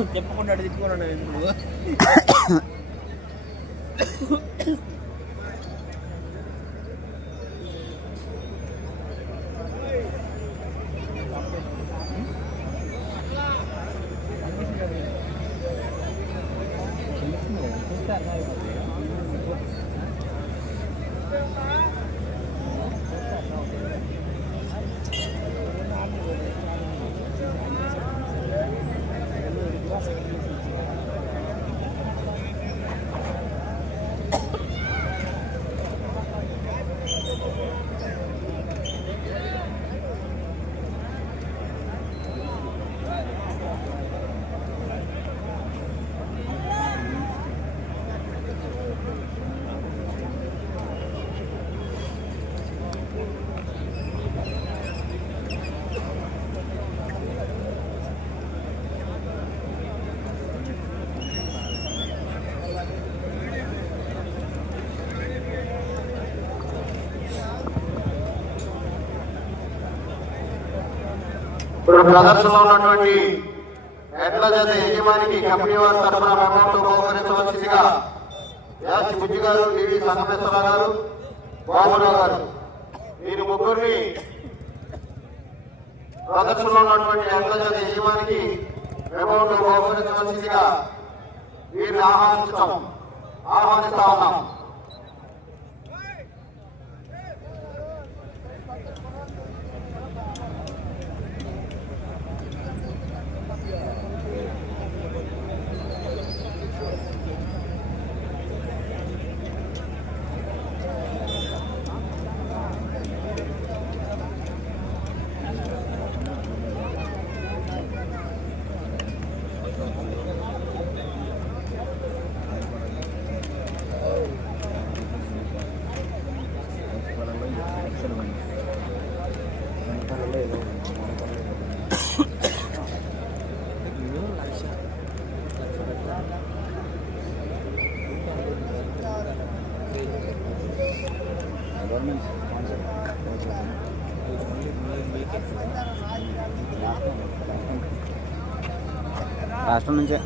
చెప్పకుండా తిట్టుకున్నాను ఇప్పుడు ప్రదర్శనలో ఉన్నటువంటి ఎట్ల జత యజమానికి కంపెనీ వారి తరఫున అమౌంట్ బహుకరించవలసిందిగా యాసి బుజ్జి గారు టీవీ సంగమేశ్వరరావు గారు బాబురావు గారు వీరి ముగ్గురిని ప్రదర్శనలో ఉన్నటువంటి ఎట్ల జత యజమానికి అమౌంట్ బహుకరించవలసిందిగా వీరిని ఆహ్వానిస్తాం ఆహ్వానిస్తా ఉన్నాం. రాష్ట్రం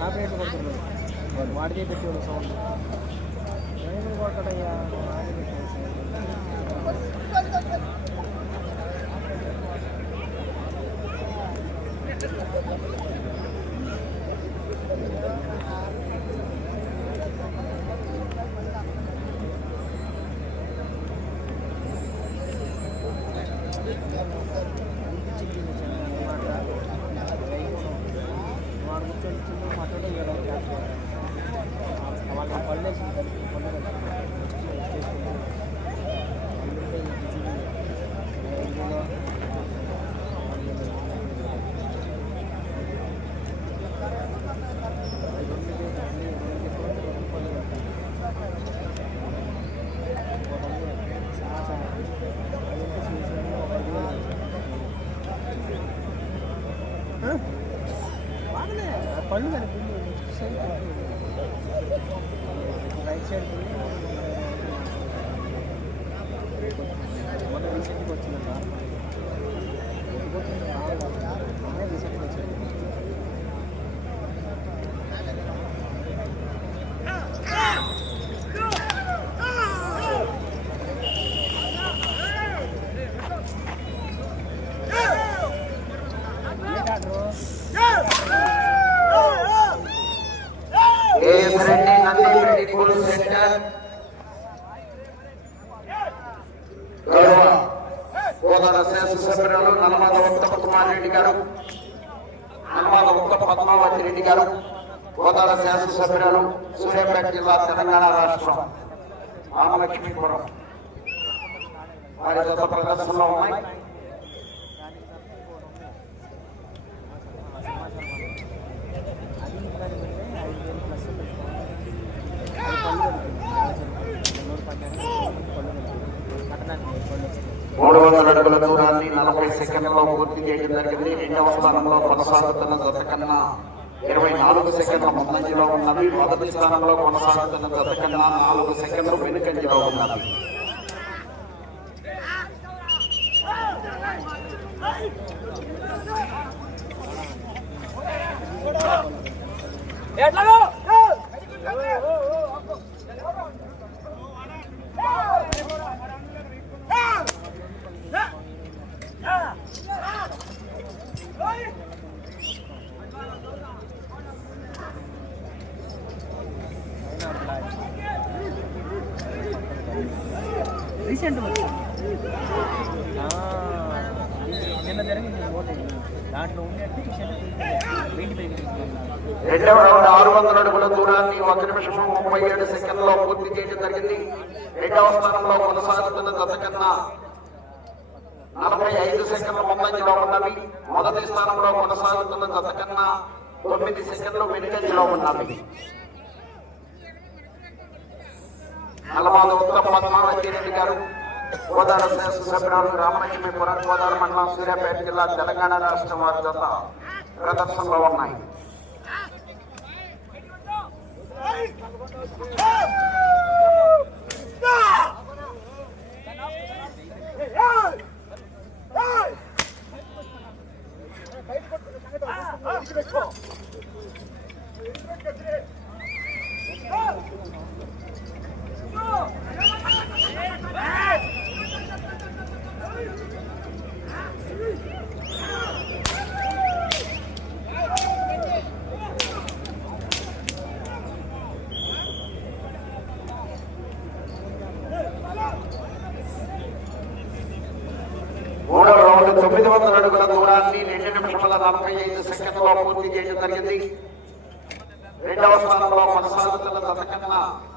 కాపీ వాడు కాపీరైట్ కొడుతున్నాడు సౌండ్. పళ్ళు కానీ సైడ్ రైట్ సైడ్ మొన్న రీసెంట్గా శాసనసభ్యురాలు నల్లమాల ఉత్తమ కుమార్ రెడ్డి గారు నల్లమాల ఉత్తమ పద్మావతి రెడ్డి గారు గోదావరి శాసనసభ్యురాలు సూర్యాపేట జిల్లా తెలంగాణ రాష్ట్రం రామలక్ష్మీపురం వారి గత ప్రదర్శనలో ఉన్నాయి అది ఇబ్బంది పెడితే ఐదు వేలు ప్లస్ పెట్టుకోవాలి పళ్ళు పడ్డాక పళ్ళు కట్టడానికి పళ్ళు వస్తాయి మూడు వందల అడుగుల దూరాన్ని నలభై సెకండ్లో పూర్తి చేయడం జరిగింది. రెండవ స్థానంలో కొనసాగుతున్న జత కన్నా ఇరవై నాలుగు సెకండ్ల ముందంజలో ఉన్నవి మొదటి స్థానంలో కొనసాగుతున్న జత కన్నా నాలుగు సెకండ్లు వెనుకంజలో ఉన్నవి రీసెంట్ నిన్న జరిగింది దాంట్లో రెండవ రౌండ్ ఆరు వందల అడుగుల దూరాన్ని ఒక నిమిషం ముప్పై ఏడు సెకండ్లో పూర్తి చేయడం జరిగింది. రెండవ స్థానంలో కొనసాగుతున్న జత కన్నా నలభై ఐదు సెకండ్ల ముందంజలో ఉన్నవి. మొదటి స్థానంలో కొనసాగుతున్న జత కన్నా తొమ్మిది సెకండ్లు వెనుకంజలో ఉన్నవి. నల్లమాల ఉత్తమ పద్మావతి గారు గోదావరి శాసనసభ్యురాలు రామలక్ష్మీపురం గోదావరి మండలం సూర్యాపేట జిల్లా తెలంగాణ రాష్ట్రం వారి జత ప్రదర్శనలో ఉన్నాయి Let's go. తొమ్మిది వందల అడుగుల దూరాన్ని రెండు నిమిషముల నలభై ఐదు సెకండ్లో పూర్తి చేయడం జరిగింది రెండవ స్థానంలో కొనసాగుతున్న జత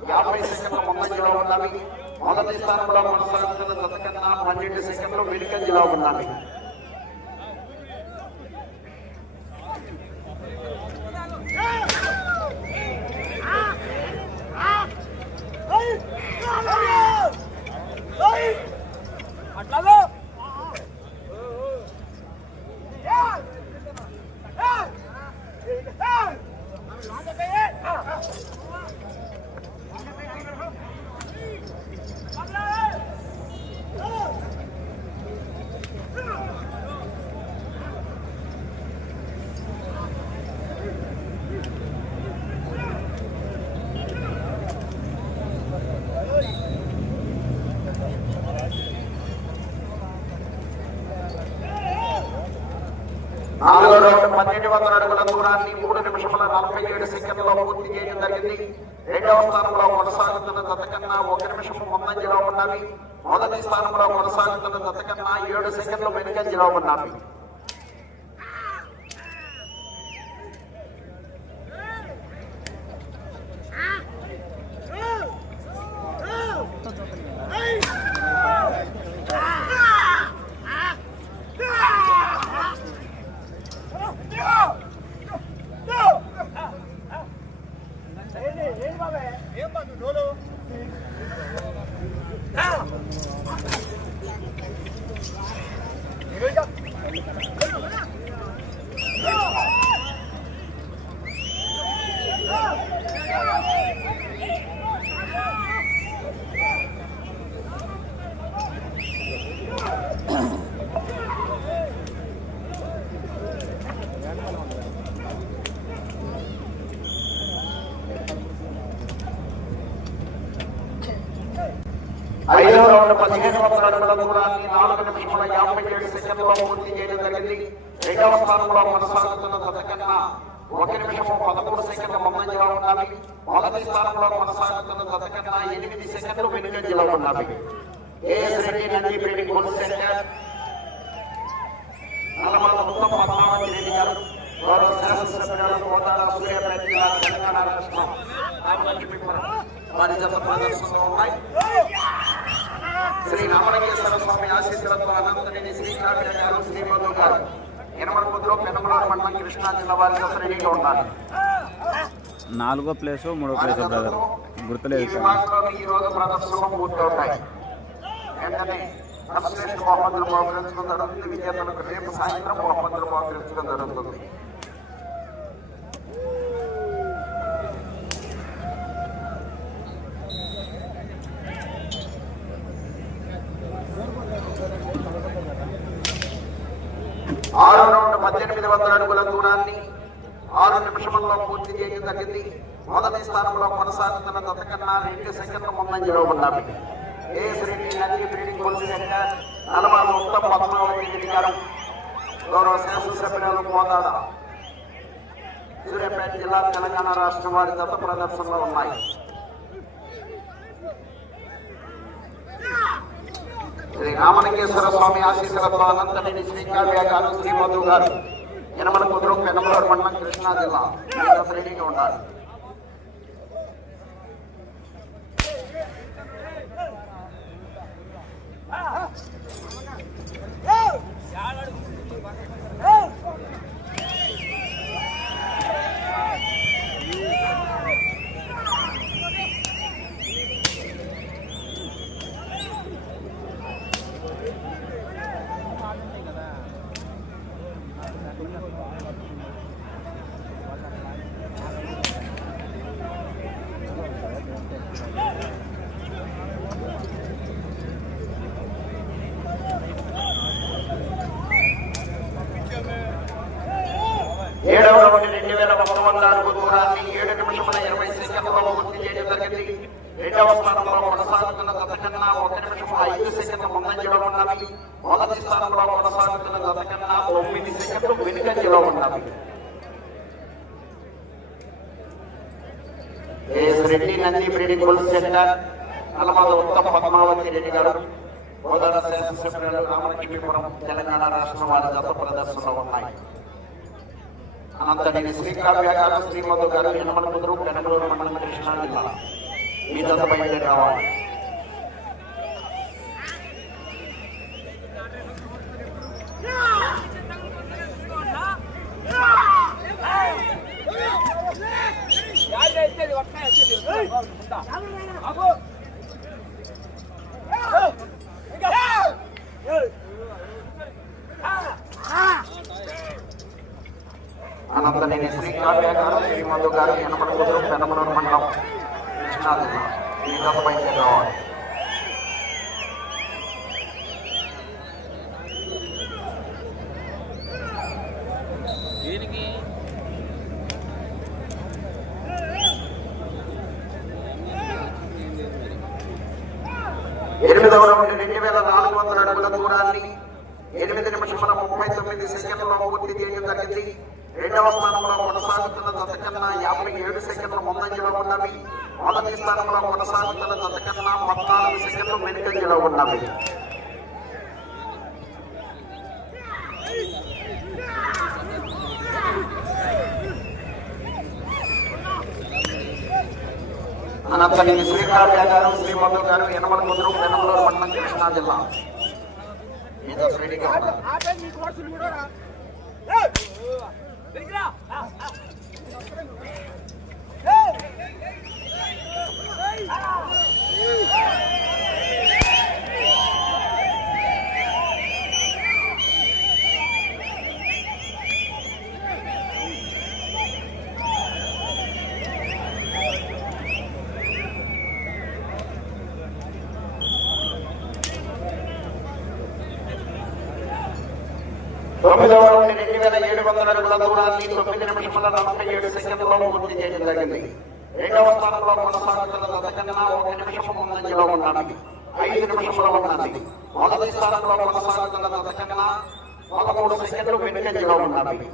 యాభై సెకండ్ల ముందంజలో ఉన్నవి మొదటి స్థానంలో కొనసాగుతున్న జత పన్నెండు సెకండ్లు వెనుకంజలో ఉన్నవి రౌండ్ పన్నెండు వందల అడుగుల దూరాన్ని మూడు నిమిషముల నలభై ఏడు సెకండ్లో పూర్తి చేయడం జరిగింది. రెండవ స్థానంలో కొనసాగుతున్న జత ఒక నిమిషం ముందంజలో ఉన్నవి. మొదటి స్థానంలో కొనసాగుతున్న జత ఏడు సెకండ్లు వెనుకంజలో ఉన్నవి. పూర్తి స్థానంలో కొనసాగుతున్న దశకన్నా పదమూడు సెకండ్ల ముందంజలో ఉండాలి మొదటి స్థానంలో కొనసాగుతున్న దశకన్నా ఎనిమిది సెకండ్లు వెనుకంజలో ఉండాలి ఏఎస్ గారు గౌరవ శాసనసభ్యులు రాష్ట్రం వారి జత ప్రదర్శనలో ఉన్నాయి శ్రీ రామలింగేశ్వర స్వామి ఆశీస్సులతో అనంతనేని శ్రీకాంత్ గారు శ్రీమధు గారు ఎనమలపుద్రు పెనమలూరు మండలం కృష్ణా జిల్లా వారి జత రెడీగా ఉన్నారు నాలుగో ప్లేస్ మూడో ప్లేస్ బ్రదర్. గుర్తులేదు. ఈ రోజు ప్రదర్శనలు పూర్తవుతాయి. వెంటనే బహుమతులు బహుకరించడం జరుగుతుంది విజేతలకు రేపు సాయంత్రం బహుమతులు బహుకరించడం జరుగుతుంది ఆరు రౌండ్ పద్దెనిమిది వందల అడుగుల దూరాన్ని ఆరు నిమిషంలో పూర్తి చేయడం జరిగింది. మొదటి స్థానంలో కొనసాగుతున్న గత కన్నా రెండు సెకండ్ల ముందంజలో ఉన్నవి ఏఎస్ రెడ్డి నది బ్రీడింగ్ కొలిసి నలభై మొత్తం పద్మావతి రెడ్డి గారు గౌరవ శాసనసభ్యులు మోదాడ సూర్యాపేట జిల్లా తెలంగాణ రాష్ట్రం వారి గత ప్రదర్శనలో ఉన్నాయి. శ్రీ రామలింగేశ్వర స్వామి ఆశీస్సులతో అనంతనేని శ్రీకావ్య గారు శ్రీ గారు. యనమల కుదురు పెనమలూరు మండలం కృష్ణా జిల్లా వీళ్ళ రెడీగా Ah! ఏడవ రౌండ్ రెండు వేల మూడు వందల అడుగు దూరాన్ని ఏడు నిమిషముల ఇరవై సెకండ్లలో పూర్తి చేయడం జరిగింది రెండవ స్థానంలో కొనసాగుతున్న గతకన్నా ఒక నిమిషం ఐదు సెకండ్ల ముందంజలో ఉన్నవి మొదటి స్థానంలో కొనసాగుతున్న గతకన్నా తొమ్మిది సెకండ్లు వెనుకంజలో ఉన్నవి AS Reddy Nandi breeding gold centre Nallamala ఉత్తమ పద్మావతి రెడ్డి గారు గోదావరి శాసనసభ్యులు రామలక్ష్మీపురం తెలంగాణ రాష్ట్రం వారి గత ప్రదర్శనలో ఉన్నాయి. అనంతటి శ్రీకావ్య గారు శ్రీమధు గారు యనమల కుదురు మండలం కృష్ణా జిల్లా. మీ జత బయలుదేరి రావాలి. అనంతనేని శ్రీకావ్య గారు శ్రీమధు గారు కుదురు పెనమలూరు మండలం మీ జత బయలుదేరి రావాలి. ఎనిమిదవ రౌండ్ రెండు వేల నాలుగు వందల అడుగుల దూరాన్ని ఎనిమిది నిమిషముల ముప్పై తొమ్మిది సెకండ్లలో పూర్తి చేయడం జరిగింది. రెండవ స్థానంలో కొనసాగుతున్న జత కన్నా యాభై ఏడు సెకండ్ల ముందంజలో ఉన్నవి. మొదటి స్థానంలో కొనసాగుతున్న జత కన్నా పద్నాలుగు సెకండ్లు వెనుకంజలో ఉన్నవి. అనంతని శ్రీకావ్య గారు శ్రీమధు గారు యనమల కుదురు పెనమలూరు మండలం కృష్ణా జిల్లా. మీద తొమ్మిదవ రౌండ్ రెండు వేల ఏడు వందల అడుగుల దూరాన్ని తొమ్మిది నిమిషముల నలభై ఏడు సెకండ్లలో పూర్తి చేయడం జరిగింది రెండవ స్థానంలో కొనసాగుతున్న గత ఒక నిమిషం ముందంజలో ఉన్నది ఐదు నిమిషముల ఉన్నది మొదటి స్థానంలో కొనసాగుతున్న పదమూడు సెకండ్లు వెనుకంజలో ఉన్నది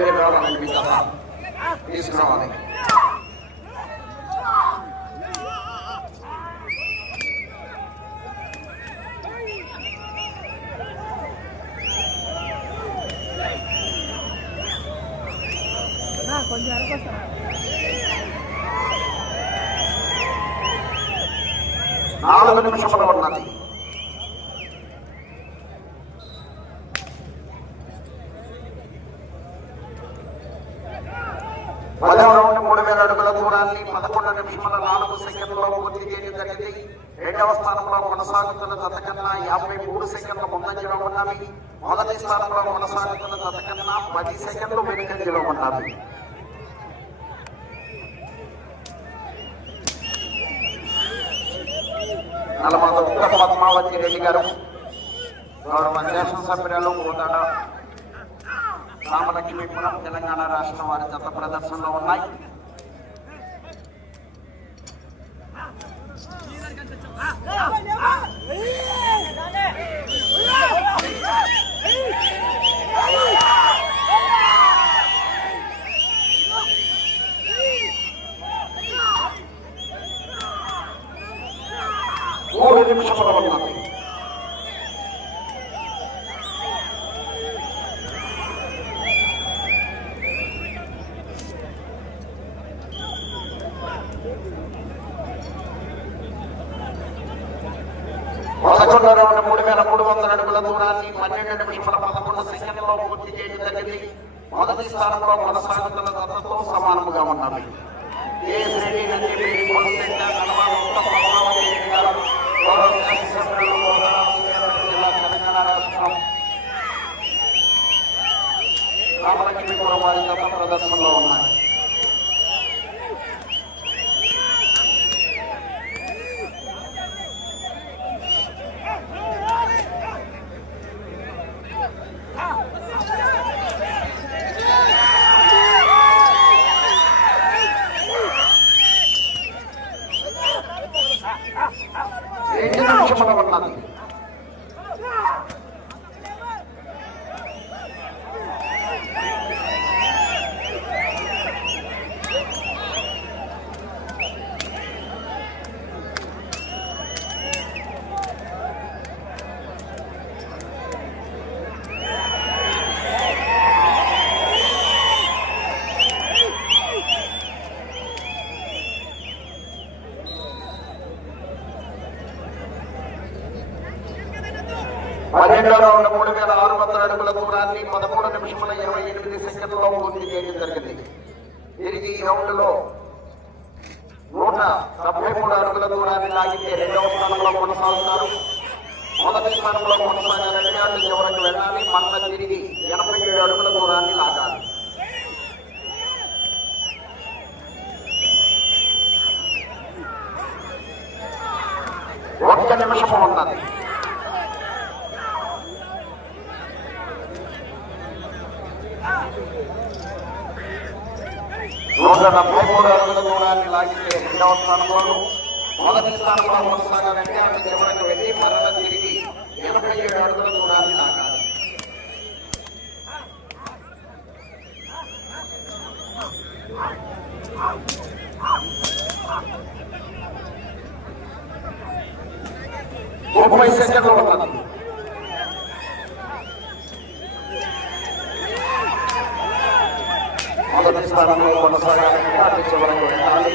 వేలు రావాలండి మీ జత తీసుకురావాలి నా కొంచెం అనుకొస్తా నాలుగు నిమిషములు ఉన్నది పదవ రౌండ్ మూడు వేల అడుగుల దూరాన్ని పదకొండు నిమిషముల నాలుగు సెకండ్లో పూర్తి చేయడం జరిగింది రెండవ స్థానంలో కొనసాగుతున్న జత కన్నా యాభై మూడు సెకండ్ల ముందంజలో ఉన్నవి. మొదటి స్థానంలో కొనసాగుతున్న జత కన్నా పది సెకండ్లు వెనుకంజలో ఉన్నవి. నలభై ఉత్తర పద్మావతి రెడ్డి గారు గౌరవ శాసనసభ్యులు కోదాడ రామలక్ష్మీపురం తెలంగాణ రాష్ట్రం వారి జత ప్రదర్శనలో ఉన్నాయి. మూడు నిమిషములు ఉన్నది పదకొండు రౌండ్ మూడు వేల మూడు వందల అడుగుల దూరాన్ని పన్నెండు నిమిషముల పదకొండు సెకండ్లలో పూర్తి చేయడం జరిగింది మొదటి స్థానంలో కొనసాగుతున్న దత్తతో సమానముగా ఉన్నవి ఏ శ్రేణి నుంచి మీరు కొనసాగిన నలభై ఒక్క పద్మావతి రెడ్డి గారు గౌరవ శాసనసభ్యులు గోదావరి సూర్యాపేట జిల్లా తెలంగాణ రాష్ట్రం రామలక్ష్మీపురం వారి జత ప్రదర్శనలో ఉన్నాయి రెండు నిమిషముల ఉన్నది పన్నెండో రౌండ్ మూడు వేల ఆరు వందల అడుగుల దూరాన్ని పదమూడు నిమిషముల ఇరవై ఎనిమిది సెకండ్లో పూర్తి చేయడం జరిగింది తిరిగి ఈ రౌండ్లో నూట డెబ్బై మూడు అడుగుల దూరాన్ని లాగితే రెండవ స్థానంలో కొనసాగుతారు. మొదటి స్థానంలో కొనసాగాలంటే అటు చివరికి వెళ్ళాలి. మళ్ళా తిరిగి ఎనభై ఏడు అడుగుల దూరాన్ని లాగాలి. ఒక్క నిమిషం ఉన్నది నూట డెబ్బై మూడు అడుగుల దూరాన్ని లాగితే రెండవ స్థానంలోను మొదటి స్థానంలో కొనసాగాలంటే అటు చివరకు వెళ్ళి మరల తిరిగి ఎనభై ఏడు అడుగుల దూరాన్ని లాగాలి ముప్పై సెకండ్లు ఉన్నది మొదటి స్థానంలో కొనసాగాలంటే అటు చివరకు వెళ్ళాలి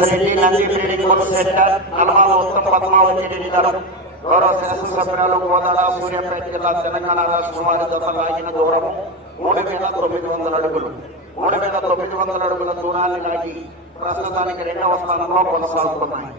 దేశరెడ్డి నందిరెడ్డి కోర్టు సెంటర్ నలభై ఉత్తర పద్మావతి రెడ్డి గౌరవ శాసన సభ్యులు గోదాల సూర్యాపేట జిల్లా తెలంగాణ రాష్ట్రం వారి జత లాగిన దూరం మూడు వేల తొమ్మిది వందల అడుగులు. మూడు వేల తొమ్మిది వందల అడుగుల దూరాన్ని దాటి ప్రస్తుతానికి రెండవ స్థానంలో కొనసాగుతున్నాయి.